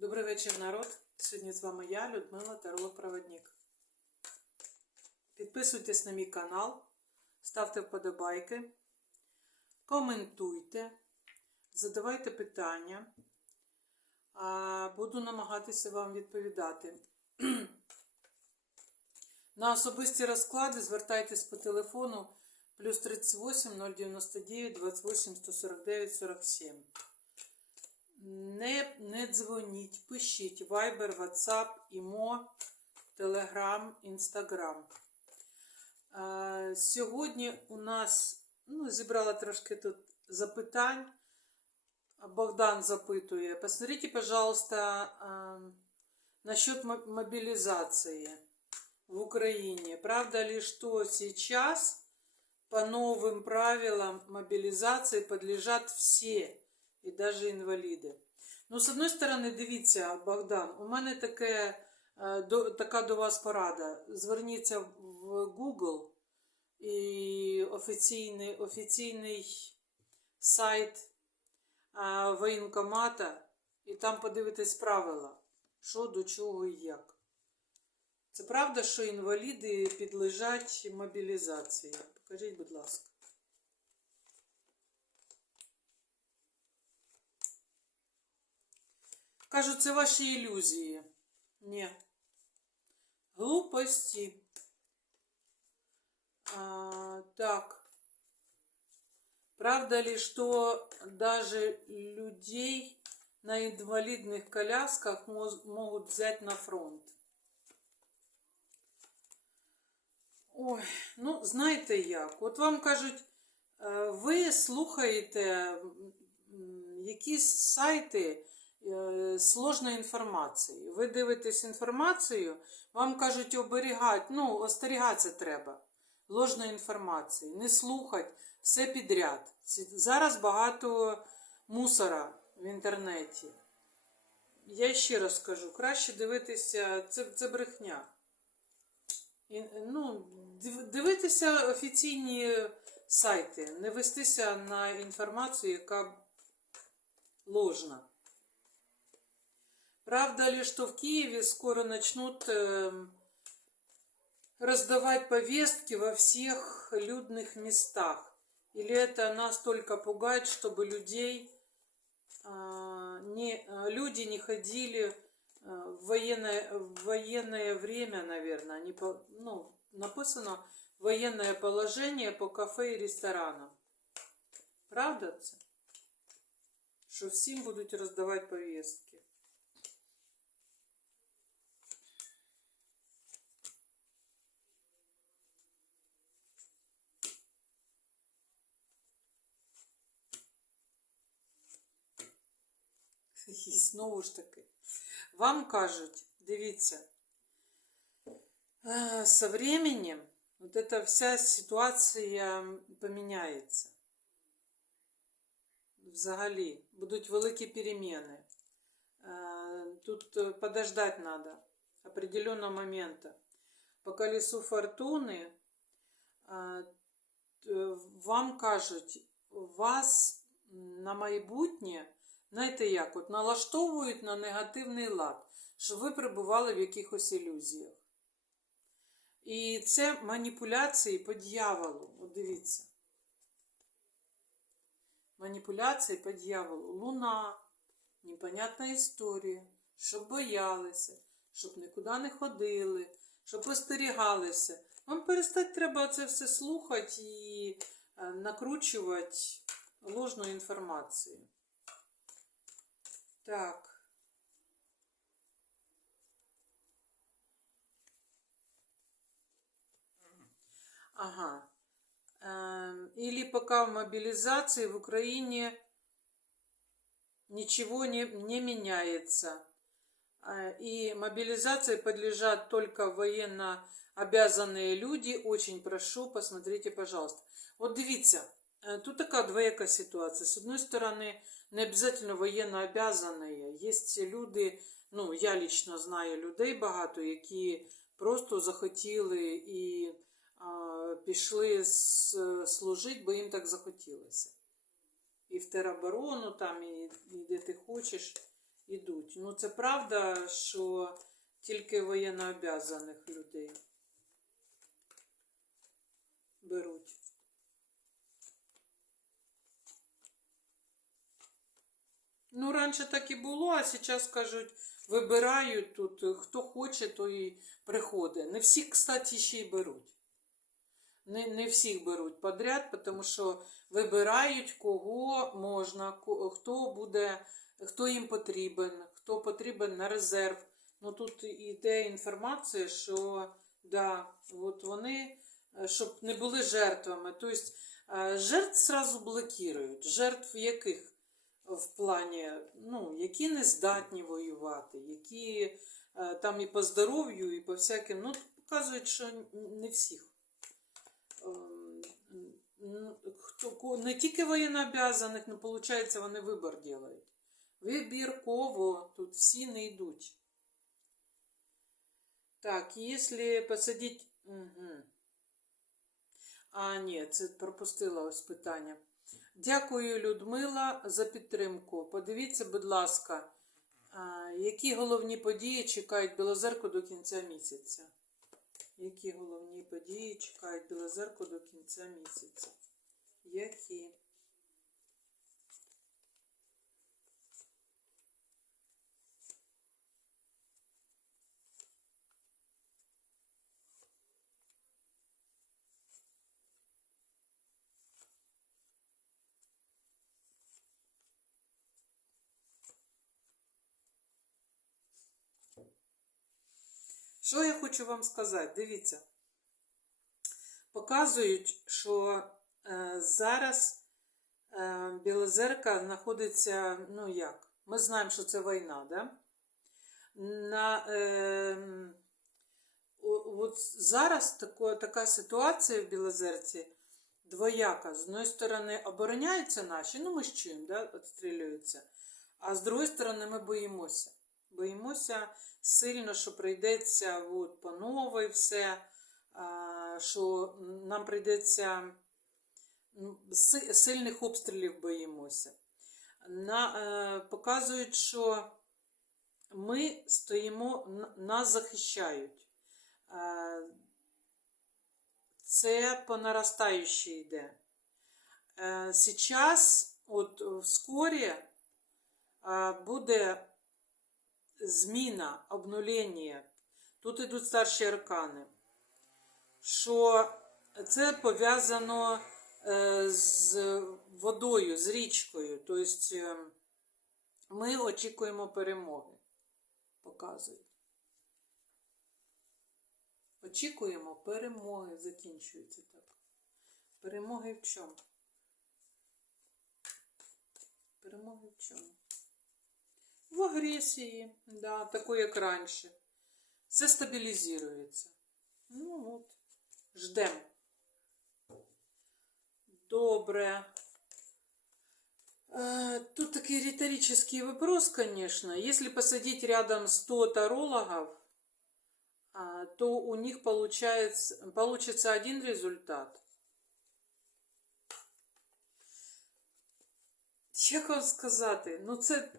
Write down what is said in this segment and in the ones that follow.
Добрий вечір, народ. Сьогодні з вами я, Людмила Таролог-Проводник. Підписуйтесь на мій канал, ставте вподобайки, коментуйте, задавайте питання. А, Буду намагатися вам відповідати. На особисті розклади звертайтесь по телефону плюс 38 099 28 149 47. Не, не дзвоніть, пишіть Viber, WhatsApp, Імо, Telegram, Instagram. Е, Сьогодні у нас ну, зібрала трошки тут запитань. Богдан запитує. Посмотрите, пожалуйста, э, насчет мо- мобилизации в Украине. Правда ли, что сейчас по новым правилам мобилизации подлежат все, і даже інваліди? Ну, з одної сторони, дивіться, Богдан, у мене таке, е, до, така до вас порада. Зверніться в Google і офіційний, офіційний сайт воєнкомата, і там подивитись правила, що до чого і як. Це правда, що інваліди підлежать мобілізації? Покажіть, будь ласка. Кажуть, це ваші ілюзії. Ні. Глупості. А, так. Правда ли, что даже людей на инвалидных колясках могут взять на фронт? Ой, ну знаєте як? От вам кажуть, е, ви слухаєте якісь сайти е, сложної інформації. Ви дивитесь інформацію, вам кажуть оберігати, ну, остерігатися треба ложної інформації, не слухати все підряд. Зараз багато мусора в інтернеті. Я ще раз кажу, краще дивитися, це, це брехня. І, ну, дивитися офіційні сайти, не вестися на інформацію, яка ложна. Правда ли, что в Киеве скоро начнут эм, раздавать повестки во всех людных местах? Или это нас только пугает, чтобы людей а, не, а, люди не ходили а, в военное, в военное время, наверное, не по, ну, написано военное положение по кафе і ресторанам. Правда це? Що всім будуть роздавати повістки. І знову ж таки, вам кажуть, дивіться, е, со временем вот эта вся ситуація поміняється. Взагалі, будуть великі переміни. Е, Тут е, подождать надо определенного момента. По колесу фортуни е, т- вам кажуть, вас на майбутнє, знаєте як, от налаштовують на негативний лад, щоб ви перебували в якихось ілюзіях. І це маніпуляції по дьяволу. От дивіться. Маніпуляції по дьяволу. Луна, непонятна історія, щоб боялися, щоб нікуди не ходили, щоб остерігалися. Вам перестати треба це все слухати і е, накручувати ложну інформацію. Так. Ага. Эм, Или пока в мобилизации в Украине ничего не, не меняется. Э, И мобилизации подлежат только военно обязанные люди. Очень прошу, посмотрите, пожалуйста. От дивіться, тут така двояка ситуація. З одної сторони, не обов'язково воєнно обязані. Є люди, ну, я лично знаю людей багато, які просто захотіли і а, пішли служити, бо їм так захотілося. І в тероборону, там, і, і де ти хочеш, йдуть. Ну, це правда, що тільки воєннообязаних людей беруть. Ну, раніше так і було, а зараз кажуть, вибирають тут, е, хто хоче, то і приходить. Не всі, кстати, ще й беруть. Не, не всіх беруть подряд, тому що вибирають, кого можна, хто буде, хто їм потрібен, хто потрібен на резерв. Ну тут іде інформація, що да, от вони, е, щоб не були жертвами. Тобто е, жертв зразу блокують. Жертв яких? В плані, ну, які не здатні воювати, які е, там і по здоров'ю, і по всяким, ну, показують, що не всіх. Ем, Хто, не тільки воєннообязаних, ну, виходить, вони вибір роблять. Вибірково, тут всі не йдуть. Так, якщо посадити. Угу. А, ні, це пропустила ось питання. Дякую, Людмила, за підтримку. Подивіться, будь ласка, які головні події чекають Білозерку до кінця місяця? Які головні події чекають Білозерку до кінця місяця? Які? Що я хочу вам сказати? Дивіться. Показують, що е, зараз е, Білозерка знаходиться, ну як, ми знаємо, що це війна, да? На, е, от зараз тако, така ситуація в Білозерці двояка. З одної сторони, обороняються наші, ну ми ж чуємо, да, відстрілюються. А з другої сторони, ми боїмося. Боїмося сильно, що прийдеться от, по новій все, що нам прийдеться ну, сильних обстрілів боїмося. На, е, показують, що ми стоїмо, нас захищають. Е, це по наростаючій йде. Е, Сейчас, от вскоре, е, буде зміна, обнулення. Тут йдуть старші аркани. Що це пов'язано е, з водою, з річкою. Тобто е, ми очікуємо перемоги. Показують. Очікуємо перемоги. Закінчується так. Перемоги в чому? Перемоги в чому? В агресії, да, такої, як раніше. Все стабілізується. Ну от, ждемо. Добре. Э, Тут такой риторический вопрос, конечно. Если посадить рядом 100 тарологов, то у них получается, получится один результат. Як вам сказати? Ну, це.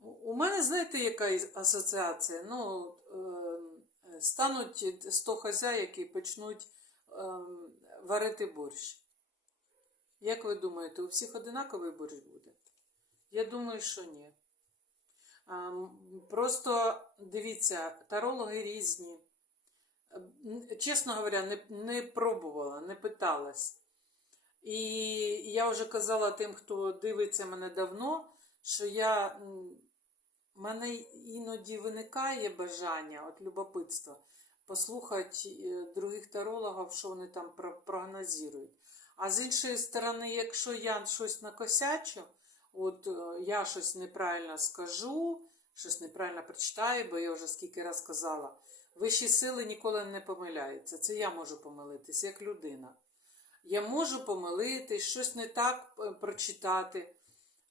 У мене, знаєте, яка асоціація? Ну, е, стануть 100 хазяїк і почнуть е, варити борщ. Як ви думаєте, у всіх одинаковий борщ буде? Я думаю, що ні. Просто дивіться, тарологи різні. Чесно говоря, не, не пробувала, не питалась. І я вже казала тим, хто дивиться мене давно, що я, в мене іноді виникає бажання, от любопитство, послухати е, других тарологів, що вони там про- прогнозують. А з іншої сторони, якщо я щось накосячу, от е, я щось неправильно скажу, щось неправильно прочитаю, бо я вже скільки раз казала, вищі сили ніколи не помиляються. Це я можу помилитись, як людина. Я можу помилитись, щось не так е, прочитати.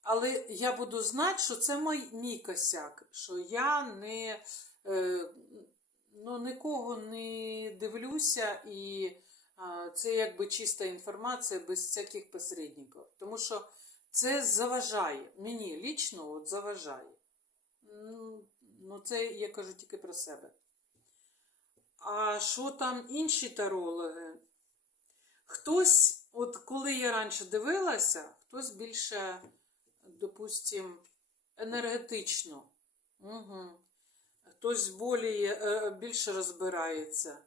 Але я буду знати, що це мій, мій косяк, що я не, е, ну, нікого не дивлюся, і а, це якби чиста інформація без всяких посередників. Тому що це заважає. Мені лічно от заважає. ну це я кажу тільки про себе. А що там інші тарологи? Хтось, от коли я раніше дивилася, хтось більше, допустим, енергетично. Угу. Хтось боліє, е, більше розбирається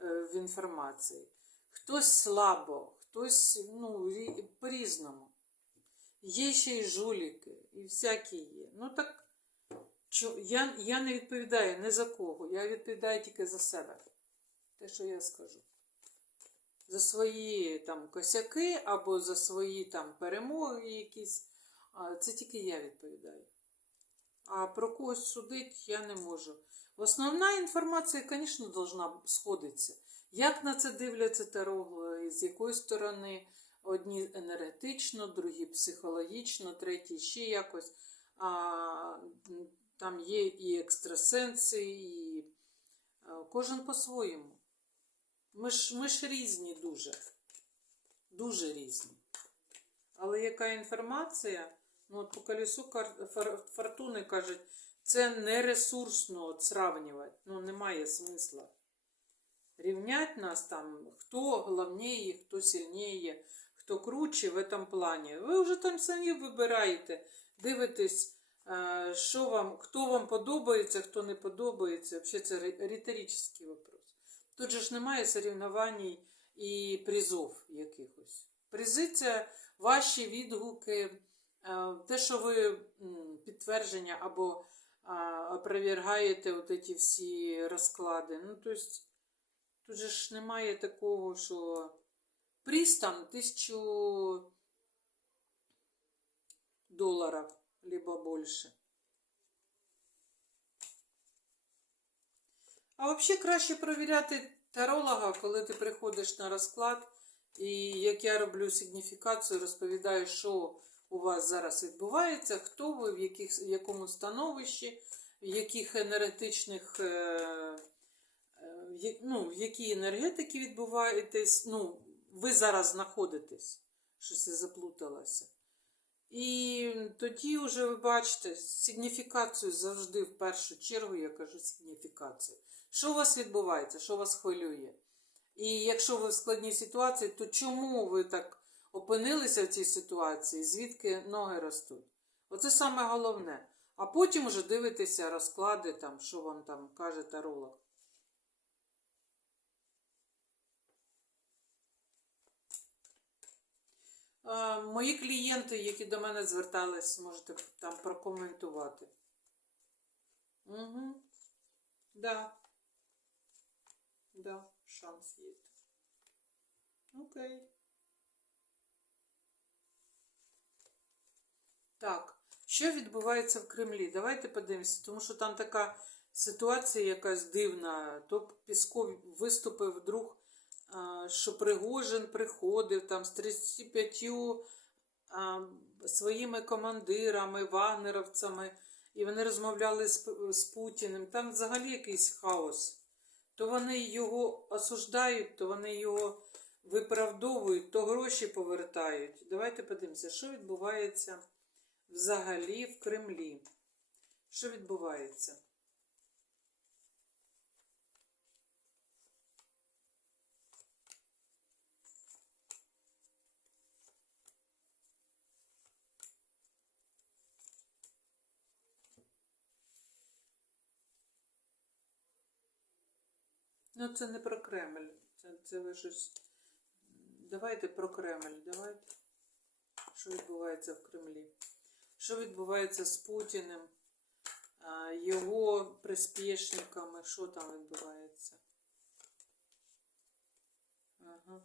е, в інформації. Хтось слабо, хтось ну, по-різному. Є ще й жуліки, і всякі є. Ну так я, я не відповідаю ні за кого, я відповідаю тільки за себе. Те, що я скажу. За свої там косяки або за свої там перемоги якісь. Це тільки я відповідаю. А про когось судити я не можу. Основна інформація, звісно, должна сходитися. Як на це дивляться тарологи, з якої сторони одні енергетично, другі психологічно, треті ще якось. А, там є і екстрасенси, і а, кожен по-своєму. Ми ж, ми ж різні дуже. Дуже різні. Але яка інформація? Ну, от по колесу фортуни кажуть, це не ресурсно сравнювати. Ну, немає смисла. Рівнять нас там, хто головніє, хто сильніє, хто круче в этом плані. Ви вже там самі вибираєте, дивитесь, е, що вам, хто вам подобається, хто не подобається. Взагалі це ри- риторичний вопрос. Тут же ж немає соревнувань і призов якихось. Призи це ваші відгуки, те, що ви підтвердження або опровергаєте от ці всі розклади. Ну, тобто, тут же ж немає такого, що там тисячу доларів, либо більше. А взагалі краще провіряти таролога, коли ти приходиш на розклад, і як я роблю сигніфікацію, розповідаю, що у вас зараз відбувається, хто ви, в, яких, в якому становищі, в яких енергетичних, е, е, ну, в якій енергетики відбуваєтесь, ну, ви зараз знаходитесь, щось я заплуталася. І тоді вже ви бачите сигніфікацію завжди в першу чергу, я кажу сигніфікацію. Що у вас відбувається, що вас хвилює? І якщо ви в складній ситуації, то чому ви так опинилися в цій ситуації, звідки ноги ростуть? Оце саме головне. А потім вже дивитеся розклади, там, що вам там каже таролог. Е, Мої клієнти, які до мене звертались, можете там прокоментувати. Угу. Да. Да, шанс є. Окей. Так, що відбувається в Кремлі? Давайте подивимося, тому що там така ситуація якась дивна. То Пісков виступив вдруг, що Пригожин приходив там з 35 а, своїми командирами, вагнеровцями, і вони розмовляли з, з Путіним. Там взагалі якийсь хаос. То вони його осуждають, то вони його виправдовують, то гроші повертають. Давайте подивимося, що відбувається взагалі в Кремлі. Що відбувається? Ну, це не про Кремль. Це, це ви щось. Давайте про Кремль. Давайте. Що відбувається в Кремлі? Що відбувається з Путіним, його приспішниками? Що там відбувається? Ага.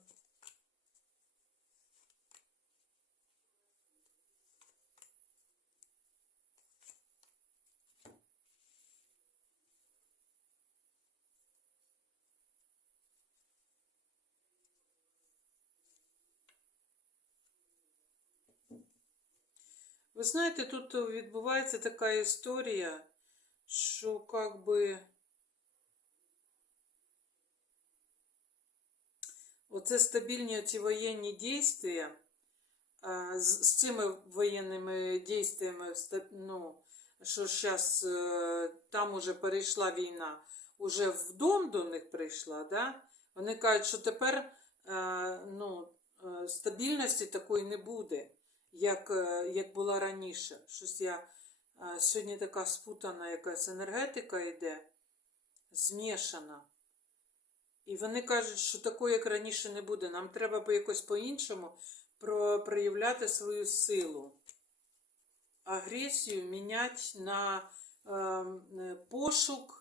Ви знаєте, тут відбувається така історія, що как би оце стабільні ці воєнні дійства, з, цими воєнними дійствами ну, що зараз там уже перейшла війна, уже в дом до них прийшла, да? вони кажуть, що тепер е, ну, е, стабільності такої не буде, як, е, як була раніше. Щось я е, сьогодні така спутана якась енергетика йде, змішана. І вони кажуть, що такого, як раніше, не буде. Нам треба по якось по-іншому проявляти свою силу. Агресію міняти на ем, е, пошук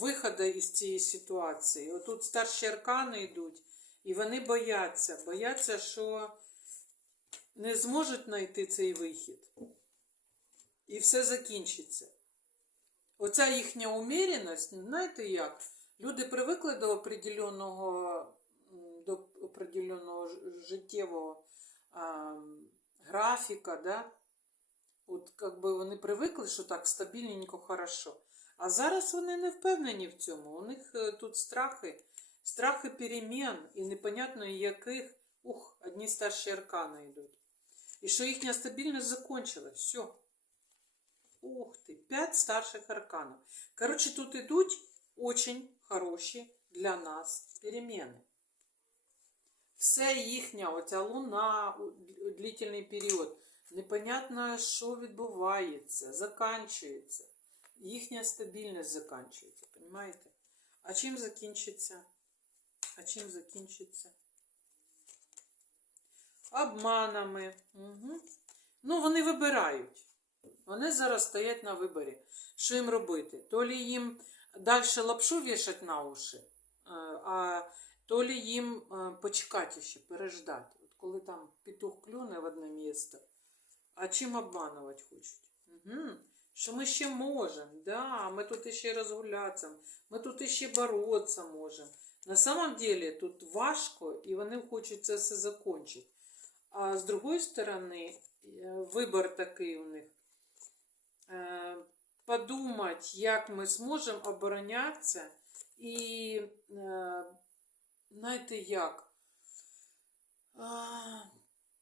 виходу із цієї ситуації. Отут старші аркани йдуть, і вони бояться. Бояться, що не зможуть знайти цей вихід. І все закінчиться. Оця їхня уміреність, знаєте як? Люди привикли до определеного, до определеного життєвого а, графіка, да? От как би вони привикли, що так стабільненько, хорошо. А зараз вони не впевнені в цьому. У них е, тут страхи, страхи перемін і непонятно яких. Ух, одні старші аркани йдуть. І що їхня стабільність закончилась. Все. Ух ти, п'ять старших арканів. Коротше, тут ідуть очень хороші для нас переміни. Все їхня, оця луна, у- у длительний період, непонятно, що відбувається, заканчується. Їхня стабільність заканчується, розумієте? А чим закінчиться? А чим закінчиться? Обманами. Угу. Ну, вони вибирають. Вони зараз стоять на виборі. Що їм робити? То лі їм далі лапшу вішать на уші, е, а то лі їм е, почекати ще, переждати. От коли там петух клюне в одне місце, а чим обманувати хочуть? Угу. Що ми ще можемо, да, ми тут ще розгулятися, ми тут ще боротися можемо. На самом деле тут важко, і вони хочуть це все закончити. А з другої сторони, е, вибір такий у них. Е, Подумати, як ми зможемо оборонятися і, е, знаєте як,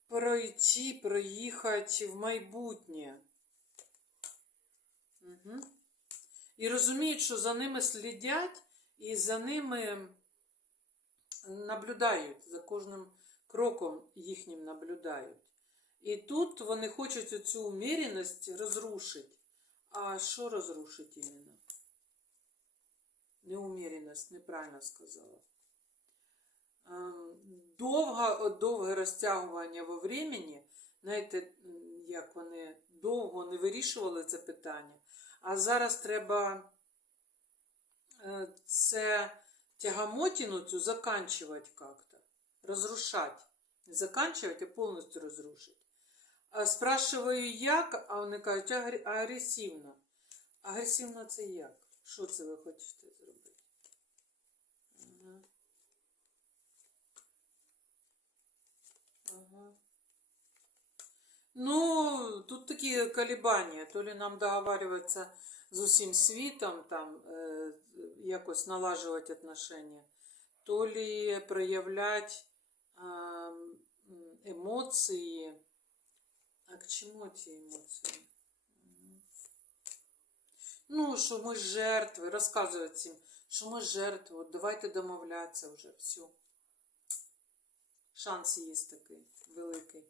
пройти, проїхати в майбутнє. Угу. І розуміють, що за ними слідять і за ними наблюдають, за кожним кроком їхнім наблюдають. І тут вони хочуть цю уміреність розрушити. А що розрушить іменно? Неуміреність, неправильно сказала. Ем, Довго, довге розтягування во времени, знаєте, як вони довго не вирішували це питання, а зараз треба е, це тягомотину цю заканчивать как-то, розрушати. Не заканчивать, а повністю розрушити. А спрашиваю, як, а вони кажуть, агр- агресивно. Агресивно це як? Що це ви хочете зробити? Ага. Ага. Ну, тут такі колебания. То ли нам договариваться з усім світом, там, е, якось налажувати отношения, то ли проявлять емоції. А к чему ці емоції? Ну, що ми жертви, розказують всім, що ми жертви, от давайте домовлятися вже, все. Шанс є такий великий.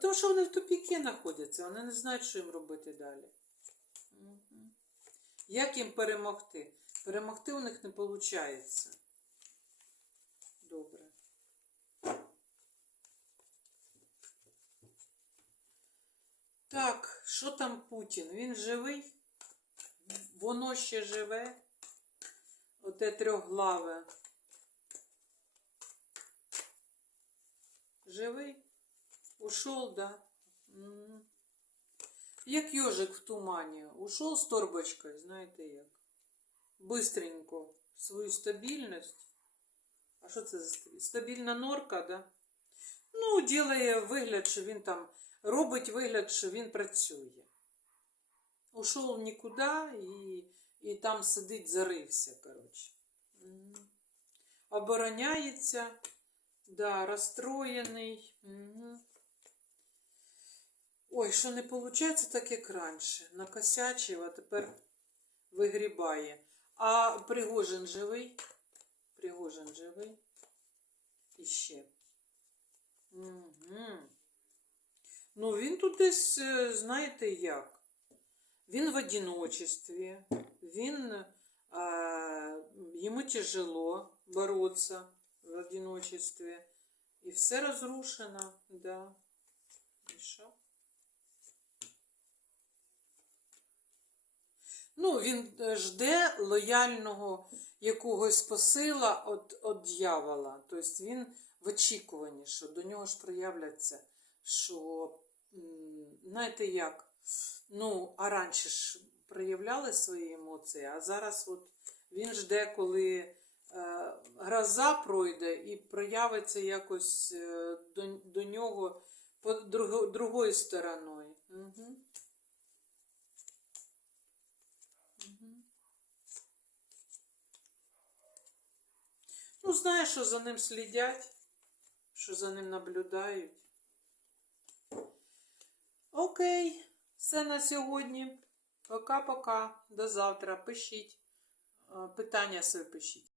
Тому що вони в тупіки знаходяться, вони не знають, що їм робити далі. Як їм перемогти? Перемогти у них не виходить. Добре. Так, що там Путін? Він живий? Воно ще живе? Оте трьохглаве. Живий? Ушел, да? Як йожик в тумані. Ушел з торбочкою, знаєте як? Бистренько свою стабільність. А що це за? Стабільна норка, да? Ну, ділає вигляд, що він там робить вигляд, що він працює. Ушов нікуди і, і там сидить, зарився, коротше. Обороняється, да, розстроєний. Ой, що не виходить, так як раніше. Накосячив, а тепер вигрібає. А Пригожин живий? Пригожин живий. І ще. Угу. Ну, він тут десь, е, знаєте як? Він в одиночестві, він, а, йому тяжело бороться в одиночестве. І все розрушено, да. І що? Ну, він е, жде лояльного якогось посила від, від дьявола. Тобто він в очікуванні, що до нього ж проявляться, що, знаєте як, ну, а раніше ж проявляли свої емоції, а зараз от він жде, коли е, гроза пройде і проявиться якось е, до, до нього по друго, другою стороною. Угу. Ну, знаєш, що за ним слідять, що за ним наблюдають. Окей, все на сьогодні. Пока-пока. До завтра. Пишіть. Е, Питання свої пишіть.